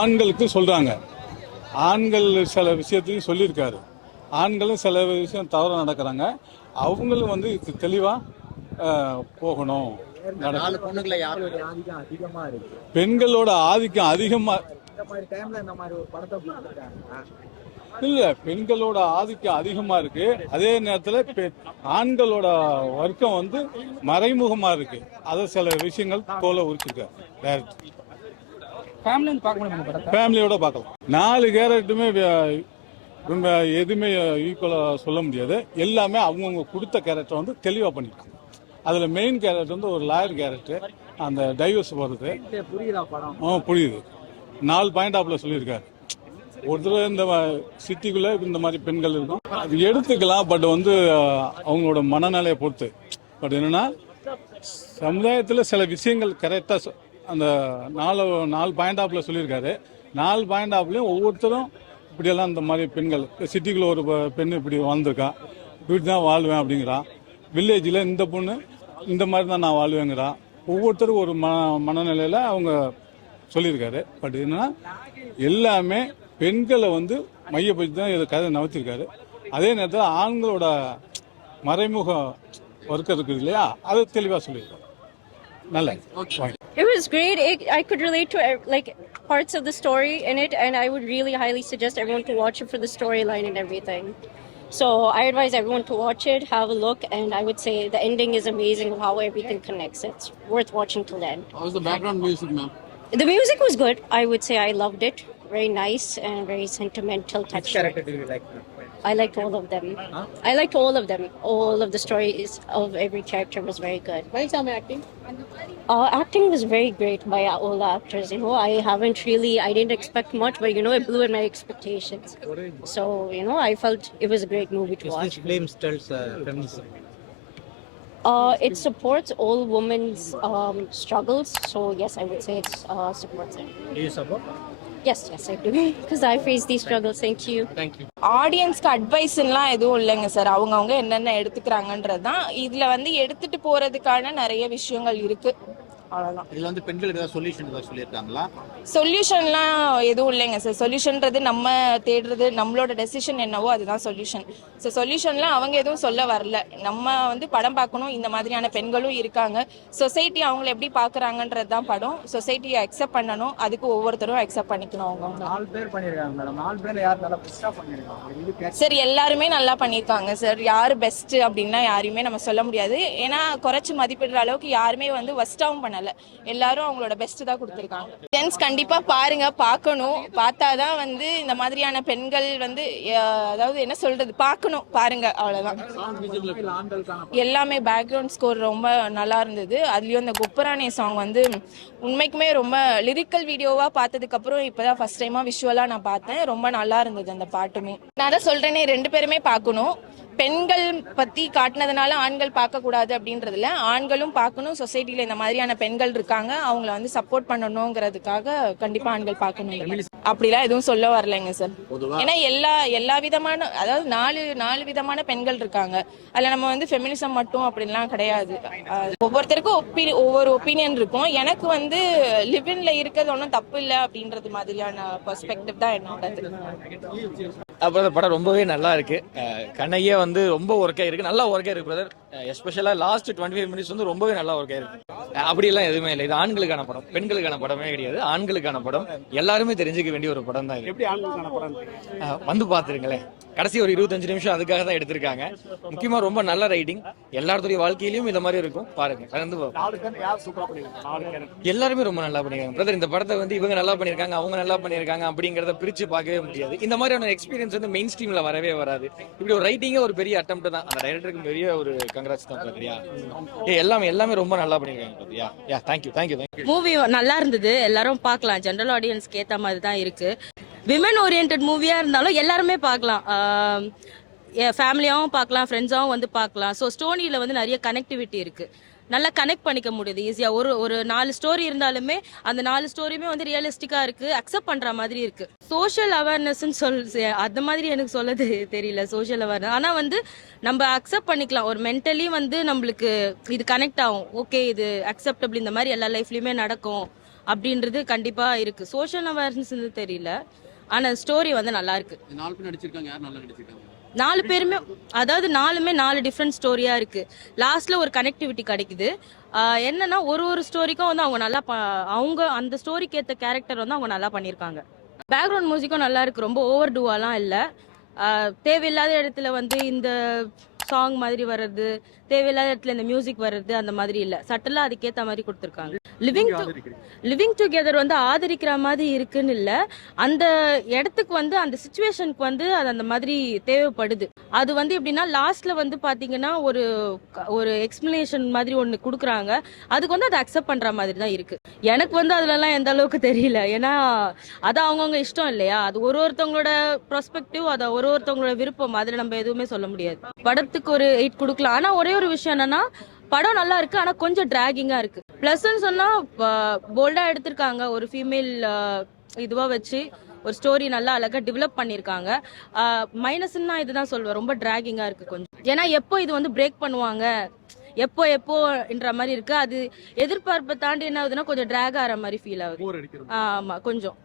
ஆண்களுக்கு சொல்கிறாங்க. ஆண்கள் சில விஷயத்தையும் சொல்லியிருக்காரு. ஆண்களும் சில விஷயம் தவறு நடக்கிறாங்க. அவங்களும் வந்து தெளிவாக போகணும். பெண்களோட ஆதிக்கம் அதிகமாக இல்ல, பெண்களோட ஆதிக்கம் அதிகமா இருக்கு. அதே நேரத்தில் ஆண்களோட வர்க்கம் வந்து மறைமுகமா இருக்கு. அதை சில விஷயங்கள் போல உரிச்சிருக்காரு. ஃபேமிலியோட பார்க்கலாம். 4 கேரக்டருமே எதுவுமே ஈக்குவலா சொல்ல முடியாது. எல்லாமே அவங்கவுங்க கொடுத்த கேரக்டர் வந்து தெளிவாக பண்ணிருக்காங்க. அதில் மெயின் கேரக்டர் வந்து ஒரு லாயர் கேரக்டர். அந்த டைவர்ஸ் போகிறது புரியுது. 4 பாயிண்ட் ஆஃப்ல சொல்லியிருக்காரு. ஒருத்தர் இந்த சிட்டிக்குள்ள இந்த மாதிரி பெண்கள் இருக்கும், அது எடுத்துக்கலாம். பட் வந்து அவங்களோட மனநிலையை பொறுத்து. பட் என்னன்னா சமுதாயத்தில் சில விஷயங்கள் கரெக்டாக அந்த 4 பாயிண்ட் ஆஃப்ல சொல்லியிருக்காரு. 4 பாயிண்ட் ஆஃப்லையும் ஒவ்வொருத்தரும் இப்படியெல்லாம் இந்த மாதிரி பெண்கள் சிட்டிக்குள்ள ஒரு பெண் இப்படி வாழ்ந்துருக்கா, இப்படி தான் வாழ்வேன் அப்படிங்கிறான். வில்லேஜில் இந்த பொண்ணு இந்த மாதிரி தான் நான் வாழ்வேங்கிறான். ஒவ்வொருத்தரும் ஒரு மனநிலையில் அவங்க சொல்லியிருக்காரு. பட் என்னன்னா எல்லாமே பெண்களை வந்து மையப்படுத்தி தான் இதை கதை நகர்த்திருக்காரு. அதே நேரத்தில் ஆண்களோட மறைமுக ஒர்க் இருக்குது இல்லையா, அதை தெளிவாக சொல்லியிருக்காரு. நல்ல It was great. I could relate to like parts of the story in it, and I would really highly suggest everyone to watch it for the storyline and everything. So I advise everyone to watch it, have a look, and I would say the ending is amazing of how everything connects. It's worth watching till then. How was the background music, ma'am? The music was good. I would say I loved it. Very nice and very sentimental touch. Which character do you like? I liked all of them. Huh? I liked all of them. All of the stories of every character was very good. Why is acting? Acting was very great by all the actors. You know, I didn't expect much, but you know, it blew in my expectations. So, you know, I felt it was a great movie to watch. This film tells feminism. It supports all women's struggles. So, yes, I would say it supports it. Do you support? Yes, I do. Because I face these struggles. Thank you. Thank you. ஆடியன்ஸ்க்கு அட்வைஸ்லாம் எதுவும் இல்லைங்க sir. அவங்கவுங்க என்னென்ன எடுத்துக்கிறாங்கன்றது தான். இதில் வந்து எடுத்துகிட்டு போகிறதுக்கான நிறைய விஷயங்கள் இருக்குது. அவ்வளோதான். இதில் வந்து பெண்களுக்கு ஏதாவது சொல்யூஷன் ஏதாவது சொல்லியிருக்காங்களா? சொல்யூஷன்லாம் எதுவும் இல்லைங்க சார். சொல்யூஷன்றது நம்ம தேடுறது, நம்மளோட டெசிஷன் என்னவோ அதுதான் சொல்யூஷன். ஸோ சொல்யூஷன்லாம் அவங்க எதுவும் சொல்ல வரல. நம்ம வந்து படம் பார்க்கணும், இந்த மாதிரியான பெண்களும் இருக்காங்க, சொசைட்டி அவங்கள எப்படி பார்க்குறாங்கன்றது தான் படம். சொசைட்டியை அக்செப்ட் பண்ணணும், அதுக்கு ஒவ்வொருத்தரும் அக்செப்ட் பண்ணிக்கணும். அவங்க 4 பேர் பண்ணியிருக்காங்க மேடம். 4 பேர் யார் நல்லா பெஸ்ட்டாக பண்ணியிருக்காங்க சார்? எல்லாருமே நல்லா பண்ணியிருக்காங்க சார். யார் பெஸ்ட்டு அப்படின்னா யாரையுமே நம்ம சொல்ல முடியாது. ஏன்னா குறைச்சி மதிப்பிடுற அளவுக்கு யாருமே வந்து ஒஸ்ட்டாகவும் பண்ணல. எல்லாரும் அவங்களோட பெஸ்ட் தான் கொடுத்துருக்காங்க. ஜென்ஸ் கண்டிப்பா பாருங்க, பார்க்கணும். பார்த்தாதான் வந்து இந்த மாதிரியான பெண்கள் வந்து அதாவது என்ன சொல்றது, பார்க்கணும், பாருங்க, அவ்வளவுதான். எல்லாமே பேக்ரவுண்ட் ஸ்கோர் ரொம்ப நல்லா இருந்தது. அதுலயும் இந்த குப்பரானே சாங் வந்து உண்மைக்குமே ரொம்ப லிரிக்கல் வீடியோவா பார்த்ததுக்கு அப்புறம் இப்பதான் ஃபர்ஸ்ட் டைமா விஷுவலா நான் பார்த்தேன். ரொம்ப நல்லா இருந்தது அந்த பாட்டுமே. நான் தான் சொல்றேனே, 2 பேருமே பார்க்கணும். பெண்கள் பத்தி காட்டினதுனால ஆண்கள் பார்க்க கூடாது அப்படின்றதுல, ஆண்களும் பார்க்கணும். சொசைட்டில இந்த மாதிரியான பெண்கள் இருக்காங்க, அவங்கள வந்து சப்போர்ட் பண்ணணுங்கிறதுக்காக கண்டிப்பா ஆண்கள் பார்க்கணும். அப்படிலாம் எதுவும் சொல்ல வரலைங்க சார். ஏன்னா எல்லா விதமான, அதாவது 4 விதமான பெண்கள் இருக்காங்க. அதுல நம்ம வந்து ஃபெமினிசம் மட்டும் அப்படின்லாம் கிடையாது. ஒவ்வொருத்தருக்கும் ஒவ்வொரு ஒப்பீனியன் இருக்கும். எனக்கு வந்து லிவின்ல இருக்கிறது ஒன்றும் தப்பு இல்லை அப்படின்றது மாதிரியான பெர்ஸ்பெக்டிவ் தான் என்னோடது. அப்புறம் இந்த படம் ரொம்பவே நல்லா இருக்கு. கண்ணையே வந்து ரொம்ப ஒர்க்காக இருக்கு, நல்லா ஒர்க்காக இருக்கு பிரதர். எஸ்பெஷலாக லாஸ்ட் 25 மினிட்ஸ் வந்து ரொம்பவே நல்லா ஒர்க்காக இருக்கு. அப்படியெல்லாம் எதுவுமே இல்லை. இது ஆண்களுக்கான படம், பெண்களுக்கான படமே கிடையாது. ஆண்களுக்கான படம், எல்லாருமே தெரிஞ்சுக்க வேண்டிய ஒரு படம் தான். எப்படி ஆண்களுக்கான படம் வந்து பார்த்துருங்களேன். கடைசி ஒரு 25 நிமிஷம் அதுக்காக தான் எடுத்திருக்காங்க. முக்கியமா ரொம்ப நல்ல ரைட்டிங். எல்லாருடைய வாழ்க்கையிலும் இந்த மாதிரி இருக்கும், பாருங்க. எல்லாருமே ரொம்ப நல்லா பண்ணிருக்காங்க பிரதர். இந்த படத்தை வந்து இவங்க நல்லா பண்ணிருக்காங்க, அவங்க நல்லா பண்ணிருக்காங்க அப்படிங்கறத பிரிச்சு பார்க்கவே முடியாது. இந்த மாதிரியான எக்ஸ்பீரியன்ஸ் வந்து மெயின் ஸ்ட்ரீம்ல வரவே வராது. இப்படி ஒரு ரைட்டிங்கே ஒரு பெரிய அட்டெம்ப்ட் தான். அந்த டைரக்டருக்கு பெரிய ஒரு கங்க்ராட்ஸ் தான் பாத்தியா. எல்லாமே ரொம்ப நல்லா பண்ணிருக்காங்க பாத்தியா. தேங்க்யூ. மூவி நல்லா இருந்தது, எல்லாரும் பார்க்கலாம். ஜெனரல் ஆடியன்ஸ்க்கு ஏற்ற மாதிரி தான் இருக்கு. விமன் ஓரியன்ட் மூவியா இருந்தாலும் எல்லாருமே பார்க்கலாம். ஃபேமிலியாவும் பார்க்கலாம், ஃப்ரெண்ட்ஸாவும் வந்து பார்க்கலாம். ஸோ ஸ்டோரியில வந்து நிறைய கனெக்டிவிட்டி இருக்கு. நல்லா கனெக்ட் பண்ணிக்க முடியுது ஈஸியாக. ஒரு 4 ஸ்டோரி இருந்தாலுமே அந்த 4 ஸ்டோரியுமே வந்து ரியலிஸ்டிக்காக இருக்குது, அக்செப்ட் பண்ணுற மாதிரி இருக்குது. சோஷியல் அவேர்னஸ்ன்னு அந்த மாதிரி எனக்கு சொல்லது தெரியல, சோஷியல் அவேர்னஸ். ஆனால் வந்து நம்ம அக்செப்ட் பண்ணிக்கலாம். ஒரு மென்டலி வந்து நம்மளுக்கு இது கனெக்ட் ஆகும். ஓகே, இது அக்செப்டபிள், இந்த மாதிரி எல்லா லைஃப்லையுமே நடக்கும் அப்படின்றது கண்டிப்பா இருக்கு. சோஷியல் அவேர்னஸ் தெரியல, ஆனா ஸ்டோரி வந்து நல்லா இருக்கு. இந்த 4 பேர் நடிச்சிருக்காங்க, யார் நல்லா நடிச்சிருக்காங்க? 4 பேருமே, அதாவது 4மே 4 டிஃப்ரெண்ட் ஸ்டோரியா இருக்கு. லாஸ்ட்ல ஒரு கனெக்டிவிட்டி கிடைக்குது. என்னன்னா ஒரு ஸ்டோரிக்கும் வந்து அவங்க நல்லா அவங்க அந்த ஸ்டோரிக்கு ஏற்ற கேரக்டர் வந்து அவங்க நல்லா பண்ணியிருக்காங்க. பேக்ரவுண்ட் மியூசிக்கும் நல்லா இருக்கு, ரொம்ப ஓவர் டூவாலாம் இல்லை. தேவையில்லாத இடத்துல வந்து இந்த சாங் மாதிரி வர்றது, தேவையில்லாத இடத்துல இந்த மியூசிக் வர்றது அந்த மாதிரி இல்லை. சட்டலாக அதுக்கேற்ற மாதிரி கொடுத்துருக்காங்க. லிவிங் டுகெதர் வந்து ஆதரிக்கிற மாதிரி இருக்குன்னு இல்லை, அந்த இடத்துக்கு வந்து அந்த சுச்சுவேஷனுக்கு வந்து அது அந்த மாதிரி தேவைப்படுது. அது வந்து எப்படின்னா லாஸ்ட்ல வந்து பாத்தீங்கன்னா ஒரு எக்ஸ்பிளனேஷன் மாதிரி ஒன்று கொடுக்குறாங்க, அதுக்கு வந்து அதை அக்செப்ட் பண்ற மாதிரி தான் இருக்கு. எனக்கு வந்து அதுலலாம் எந்த அளவுக்கு தெரியல, ஏன்னா அது அவங்கவுங்க இஷ்டம் இல்லையா, அது ஒருத்தவங்களோட ப்ரொஸ்பெக்டிவ், அதை ஒருத்தவங்களோட விருப்பம், அதில் நம்ம எதுவுமே சொல்ல முடியாது. படத்துக்கு ஒரு 8 கொடுக்கலாம். ஆனா ஒரே ஒரு விஷயம் என்னன்னா, படம் நல்லா இருக்கு, ஆனா கொஞ்சம் டிராகிங்கா இருக்கு. பிளஸ்ன்னு சொன்னா போல்டா எடுத்திருக்காங்க, ஒரு ஃபீமேல் இதுவா வச்சு ஒரு ஸ்டோரி நல்லா அழகா டெவலப் பண்ணியிருக்காங்க. மைனஸ்ன்னா இதுதான் சொல்வேன், ரொம்ப டிராகிங்கா இருக்கு கொஞ்சம். ஏன்னா எப்போ இது வந்து பிரேக் பண்ணுவாங்க, எப்போன்ற மாதிரி இருக்கு. அது எதிர்பார்ப்பை தாண்டி என்ன ஆகுதுன்னா கொஞ்சம் டிராக் ஆகிற மாதிரி ஃபீல் ஆகுது. ஆமா, கொஞ்சம்